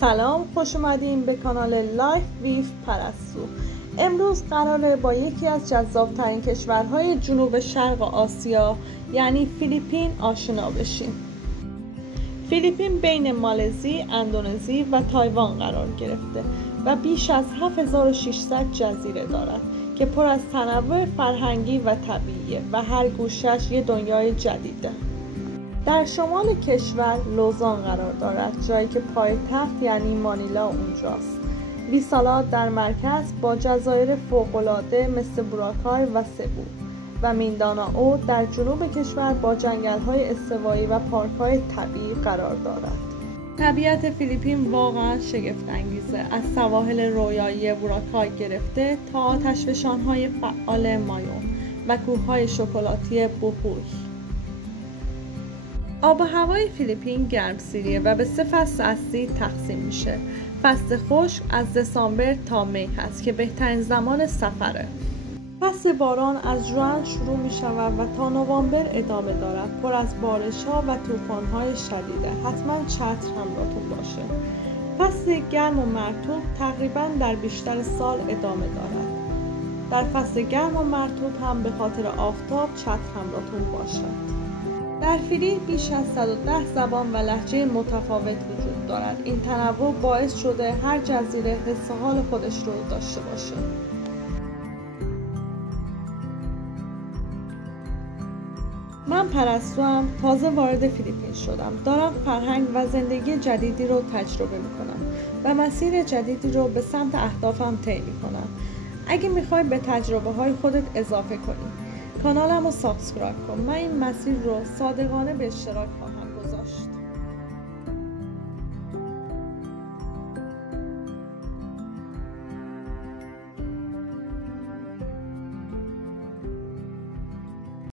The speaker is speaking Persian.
سلام، خوش اومدین به کانال لایف ویف پرستو. امروز قراره با یکی از جذابترین کشورهای جنوب شرق آسیا یعنی فیلیپین آشنا بشیم. فیلیپین بین مالزی، اندونزی و تایوان قرار گرفته و بیش از 7600 جزیره دارد که پر از تنوع فرهنگی و طبیعیه و هر گوشش یه دنیای جدیده. در شمال کشور لوزان قرار دارد، جایی که پایتخت یعنی مانیلا اونجاست. بیسالا در مرکز با جزایر فوق‌العاده مثل بوراکای و سبو و میندانائو در جنوب کشور با جنگل‌های استوایی و پارک‌های طبیعی قرار دارد. طبیعت فیلیپین واقعا شگفت‌انگیزه، از سواحل رویایی بوراکای گرفته تا آتشفشان‌های فعال مایون و کوه‌های شکلاتی بوهوی. آب و هوای فیلیپین گرمسیریه و به 3 فصل اصلی تقسیم میشه. فصل خشک از دسامبر تا می هست که بهترین زمان سفره. فصل باران از ژوئن شروع می شود و تا نوامبر ادامه دارد، پر از بارش ها و طوفان های شدیده. حتما چتر همراهتون باشه. فصل گرم و مرطوب تقریبا در بیشتر سال ادامه دارد. در فصل گرم و مرطوب هم به خاطر آفتاب چتر همراهتون باشد. در فیلیپین بیش از 110 زبان و لهجه متفاوت وجود دارد. این تنوع باعث شده هر جزیره حس و حال خودش رو داشته باشه. من پرستوام، تازه وارد فیلیپین شدم. دارم فرهنگ و زندگی جدیدی رو تجربه میکنم و مسیر جدیدی رو به سمت اهدافم طی میکنم. اگه میخوای به تجربه های خودت اضافه کنی، کانالم رو سابسکرایب کن. من این مسیر رو صادقانه به اشتراک